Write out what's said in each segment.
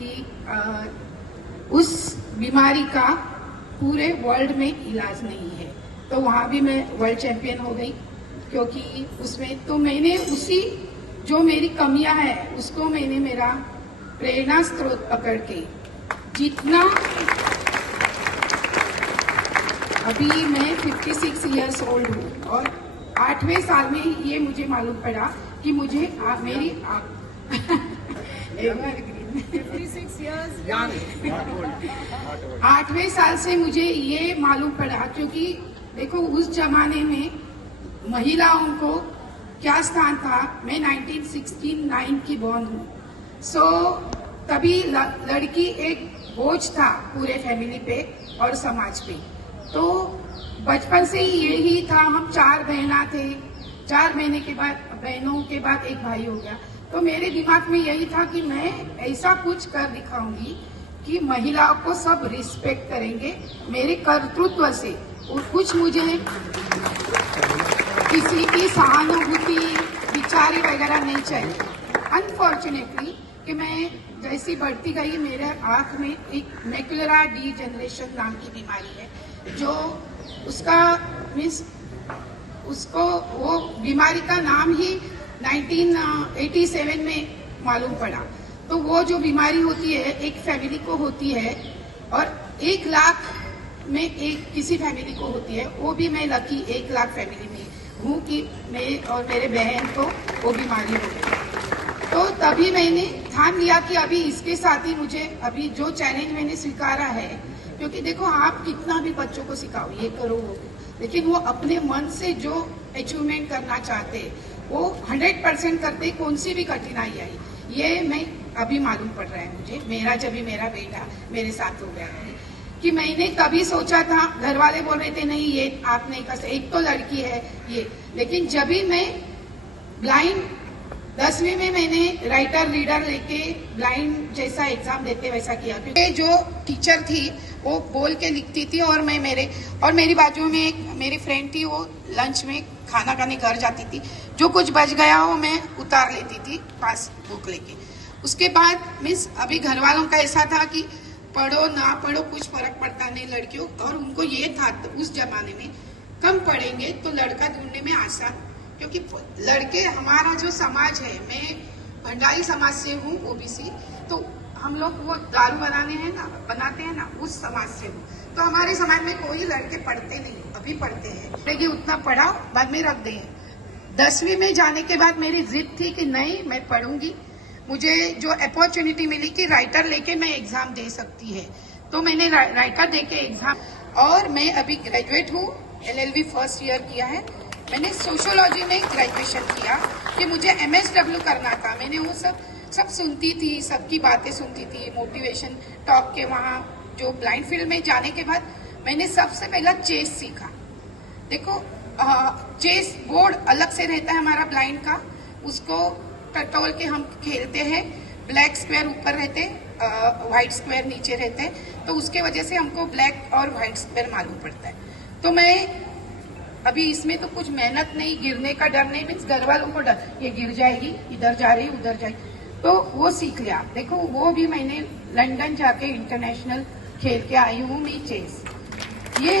कि उस बीमारी का पूरे वर्ल्ड में इलाज नहीं है। तो वहाँ भी मैं वर्ल्ड चैंपियन हो गई, क्योंकि उसमें तो मैंने उसी जो मेरी कमियां हैं उसको मैंने मेरा प्रेरणा स्रोत पकड़ के जितना, अभी मैं 56 इयर्स ओल्ड हूँ और 8वें साल में ये मुझे मालूम पड़ा कि मुझे मेरी 8वें साल से मुझे ये मालूम पड़ा, क्योंकि देखो उस जमाने में महिलाओं को क्या स्थान था। मैं 1969 की बॉर्न हूँ। तभी लड़की एक बोझ था पूरे फैमिली पे और समाज पे। तो बचपन से ही यही था। हम 4 बहना थे, 4 महीने के बाद बहनों के बाद एक भाई हो गया। तो मेरे दिमाग में यही था कि मैं ऐसा कुछ कर दिखाऊंगी कि महिलाओं को सब रिस्पेक्ट करेंगे मेरे कर्तृत्व से, और कुछ मुझे किसी की सहानुभूति विचारी वगैरह नहीं चाहिए। अनफॉर्चुनेटली कि मैं जैसी बढ़ती गई, मेरे आंख में एक मैकुलर डीजनरेशन नाम की बीमारी है, जो उसका मीन्स उसको वो बीमारी का नाम ही 1987 में मालूम पड़ा। तो वो जो बीमारी होती है एक फैमिली को होती है और 1 लाख में एक किसी फैमिली को होती है। वो भी मैं लकी 1 लाख फैमिली में हूँ कि मैं और मेरे बहन को वो बीमारी हो गई। तो तभी मैंने ठान लिया कि अभी इसके साथ ही मुझे अभी जो चैलेंज मैंने स्वीकारा है, क्योंकि देखो आप कितना भी बच्चों को सिखाओ ये करो वो, लेकिन वो अपने मन से जो अचीवमेंट करना चाहते वो 100% करते, कौन सी भी कठिनाई आई। ये मैं अभी मालूम पड़ रहा है मुझे, मेरा बेटा मेरे साथ हो गया है कि मैंने कभी सोचा था, घर वाले बोल रहे थे नहीं ये आप नहीं कर सकते, एक तो लड़की है ये। लेकिन जब भी मैं ब्लाइंड 10वीं में मैंने राइटर रीडर लेके ब्लाइंड जैसा एग्जाम देते वैसा किया, क्योंकि जो टीचर थी वो बोल के लिखती थी और मैं मेरी बाजू में एक मेरी फ्रेंड थी, वो लंच में खाना खाने घर जाती थी, जो कुछ बच गया वो मैं उतार लेती थी पास बुक लेके। उसके बाद मिस अभी घर वालों का ऐसा था कि पढ़ो ना पढ़ो कुछ फर्क पड़ता नहीं लड़कियों, और उनको ये था तो उस जमाने में कम पढ़ेंगे तो लड़का ढूंढने में आसान, क्योंकि लड़के हमारा जो समाज है, मैं भंडारी समाज से हूँ ओबीसी, तो हम लोग वो दारू बनाते हैं ना उस समाज से हूँ। तो हमारे समाज में कोई लड़के पढ़ते नहीं, अभी पढ़ते हैं लेकिन उतना पढ़ाओ बाद में रख दें। 10वीं में जाने के बाद मेरी जिद थी कि नहीं मैं पढ़ूंगी। मुझे जो अपॉर्चुनिटी मिली कि राइटर लेके मैं एग्जाम दे सकती है, तो मैंने राइटर दे के एग्जाम, और मैं अभी ग्रेजुएट हूँ, LLB फर्स्ट ईयर किया है। मैंने सोशियोलॉजी में ग्रेजुएशन किया कि मुझे MSW करना था। मैंने वो सब सुनती थी, सबकी बातें सुनती थी, मोटिवेशन टॉक के। वहाँ जो ब्लाइंड फील्ड में जाने के बाद मैंने सबसे पहला चेस सीखा। देखो चेस बोर्ड अलग से रहता है हमारा ब्लाइंड का, उसको टटोल के हम खेलते हैं। ब्लैक स्क्वायर ऊपर रहते, व्हाइट स्क्वायर नीचे रहते हैं, तो उसके वजह से हमको ब्लैक और व्हाइट स्क्वायर मालूम पड़ता है। तो मैं अभी इसमें तो कुछ मेहनत नहीं, गिरने का डर नहीं, मीन्स घर वालों को डर ये गिर जाएगी, इधर जा रही उधर जाएगी, तो वो सीख लिया। देखो वो भी मैंने लंदन जाके इंटरनेशनल खेल के आई हूँ मैं चेस। ये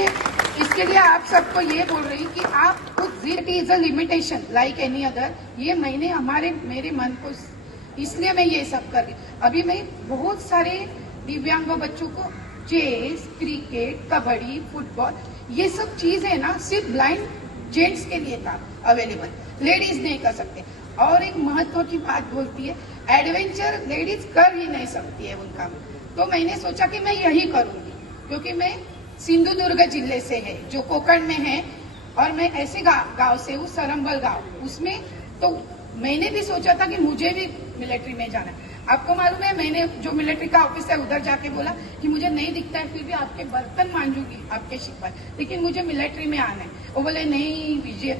इसके लिए आप सबको ये बोल रही हूँ कि आप खुद it is a limitation like any other. ये मैंने मेरे मन को, इसलिए मैं ये सब कर रही हूँ। अभी मैं बहुत सारे दिव्यांग बच्चों को चेस, क्रिकेट, कबड्डी, फुटबॉल, ये सब चीज है ना सिर्फ ब्लाइंड जेंट्स के लिए था अवेलेबल, लेडीज नहीं कर सकते। और एक महत्व की बात बोलती है, एडवेंचर लेडीज कर ही नहीं सकती है उनका। तो मैंने सोचा कि मैं यही करूंगी, क्योंकि मैं सिंधुदुर्ग जिले से है जो कोकण में है, और मैं ऐसे गांव से हूँ, सरंबल गांव, उसमें तो मैंने भी सोचा था कि मुझे भी मिलिट्री में जाना है। आपको मालूम है मैंने जो मिलिट्री का ऑफिस है उधर जाके बोला कि मुझे नहीं दिखता है, फिर भी आपके बर्तन मांजूंगी आपके शिप पर, लेकिन मुझे मिलिट्री में आना है। वो बोले नहीं विजय,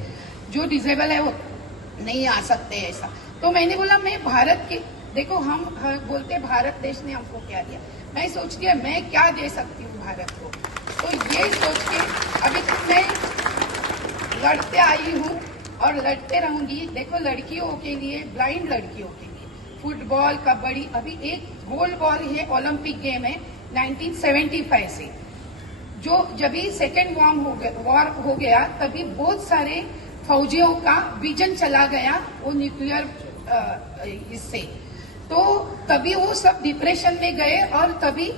जो डिजेबल है वो नहीं आ सकते ऐसा। तो मैंने बोला मैं भारत के, देखो हम बोलते भारत देश ने हमको क्या दिया, मैं सोचती है मैं क्या दे सकती हूँ भारत को। तो ये सोच के अभी तक मैं लड़ते आई हूँ और लड़ते रहूंगी। देखो लड़कियों के लिए, ब्लाइंड लड़कियों के लिए फुटबॉल, कबड्डी, अभी एक गोल्ड बॉल है, ओलंपिक गेम है 1975 से, जो जब भी सेकेंड वॉर हो गया तभी बहुत सारे फौजियों का विजन चला गया वो न्यूक्लियर इससे, तो तभी वो सब डिप्रेशन में गए और तभी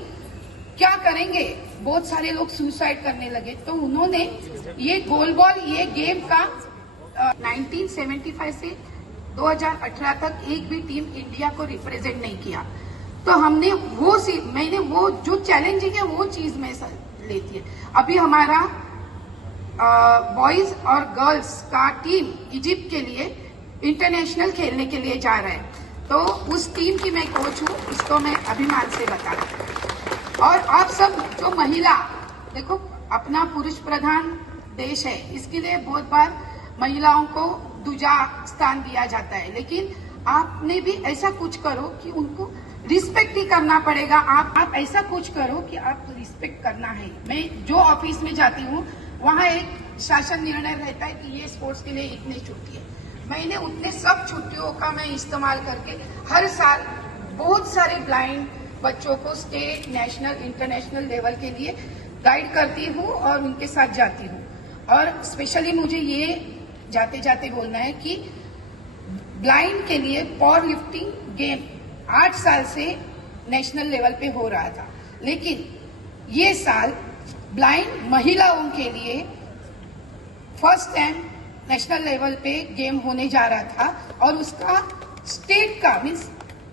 क्या करेंगे, बहुत सारे लोग सुसाइड करने लगे। तो उन्होंने ये गोल बॉल ये गेम का 1975 से 2018 तक एक भी टीम इंडिया को रिप्रेजेंट नहीं किया। तो हमने मैंने वो जो चैलेंजिंग है वो चीज में लेती है। अभी हमारा बॉयज और गर्ल्स का टीम इजिप्ट के लिए इंटरनेशनल खेलने के लिए जा रहा है, तो उस टीम की मैं कोच हूँ, इसको मैं अभिमान से बता रही हूँ। और आप सब जो महिला, देखो अपना पुरुष प्रधान देश है, इसके लिए बहुत बार महिलाओं को दूजा स्थान दिया जाता है, लेकिन आपने भी ऐसा कुछ करो कि उनको रिस्पेक्ट ही करना पड़ेगा। आप ऐसा कुछ करो कि आप रिस्पेक्ट करना है। मैं जो ऑफिस में जाती हूँ वहाँ एक शासन निर्णय रहता है कि ये स्पोर्ट्स के लिए इतनी छुट्टी है, मैंने उतने सब छुट्टियों का मैं इस्तेमाल करके हर साल बहुत सारे ब्लाइंड बच्चों को स्टेट, नेशनल, इंटरनेशनल लेवल के लिए गाइड करती हूँ और उनके साथ जाती हूँ। और स्पेशली मुझे ये जाते जाते बोलना है कि ब्लाइंड के लिए पावर लिफ्टिंग गेम 8 साल से नेशनल लेवल पे हो रहा था, लेकिन ये साल ब्लाइंड महिलाओं के लिए फर्स्ट टाइम नेशनल लेवल पे गेम होने जा रहा था और उसका स्टेट का मीन्स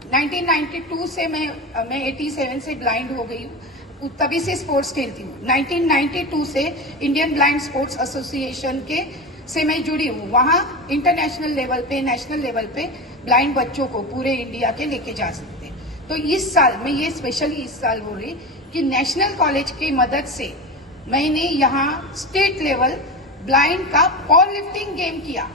1992 से मैं 87 से ब्लाइंड हो गई हूँ, तभी से स्पोर्ट्स खेलती हूँ। 1992 से इंडियन ब्लाइंड स्पोर्ट्स एसोसिएशन के से मैं जुड़ी हूँ। वहाँ इंटरनेशनल लेवल पे, नेशनल लेवल पे ब्लाइंड बच्चों को पूरे इंडिया के लेके जा सकते हैं। तो इस साल मैं ये स्पेशली इस साल बोल रही कि नेशनल कॉलेज की मदद से मैंने यहाँ स्टेट लेवल ब्लाइंड का पावर लिफ्टिंग गेम किया।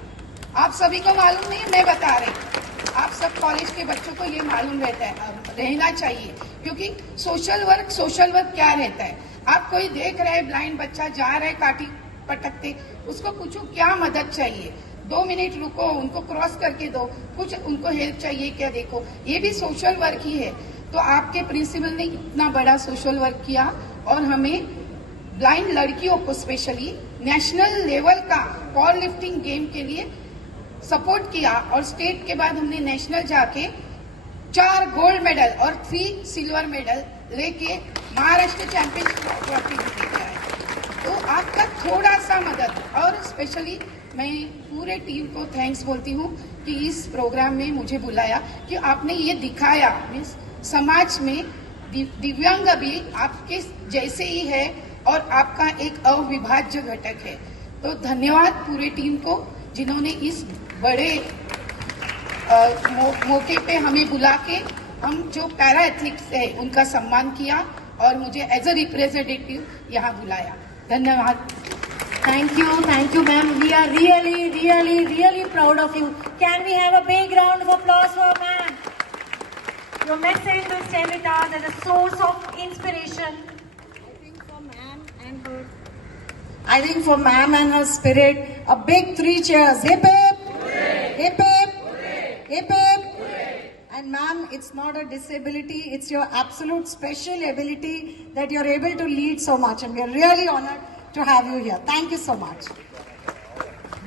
आप सभी को मालूम नहीं, मैं बता रही हूँ, आप सब कॉलेज के बच्चों को ये मालूम रहना चाहिए, क्योंकि सोशल वर्क क्या रहता है। आप कोई देख रहे हैं ब्लाइंड बच्चा जा रहा है काटी पटकते, उसको पूछो क्या मदद चाहिए, 2 मिनट रुको, उनको क्रॉस करके दो, कुछ उनको हेल्प चाहिए क्या, देखो ये भी सोशल वर्क ही है। तो आपके प्रिंसिपल ने इतना बड़ा सोशल वर्क किया और हमें ब्लाइंड लड़कियों को स्पेशली नेशनल लेवल का पावर लिफ्टिंग गेम के लिए सपोर्ट किया और स्टेट के बाद हमने नेशनल जाके 4 गोल्ड मेडल और 3 सिल्वर मेडल लेके महाराष्ट्र चैंपियन ट्रॉफी भी लेके आए। तो आपका थोड़ा सा मदद, और स्पेशली मैं पूरे टीम को थैंक्स बोलती हूँ कि इस प्रोग्राम में मुझे बुलाया, कि आपने ये दिखाया मीन्स समाज में दिव्यांग भी आपके जैसे ही है और आपका एक अविभाज्य घटक है। तो धन्यवाद पूरे टीम को जिन्होंने इस बड़े मौके पे हमें बुला के हम जो पैरा एथलीट्स है उनका सम्मान किया और मुझे एज अ रिप्रेजेंटेटिव यहाँ बुलाया। धन्यवाद। Thank you ma'am. We are really proud of you. Can we have a big round of applause for ma'am? Your message will stay with us as a source of inspiration. I think for ma'am and her spirit, a big 3 cheers. Hip hip, hip hip, hip hip. And ma'am, it's not a disability, it's your absolute special ability that you're able to lead so much, and we're really honored to have you here. Thank you so much.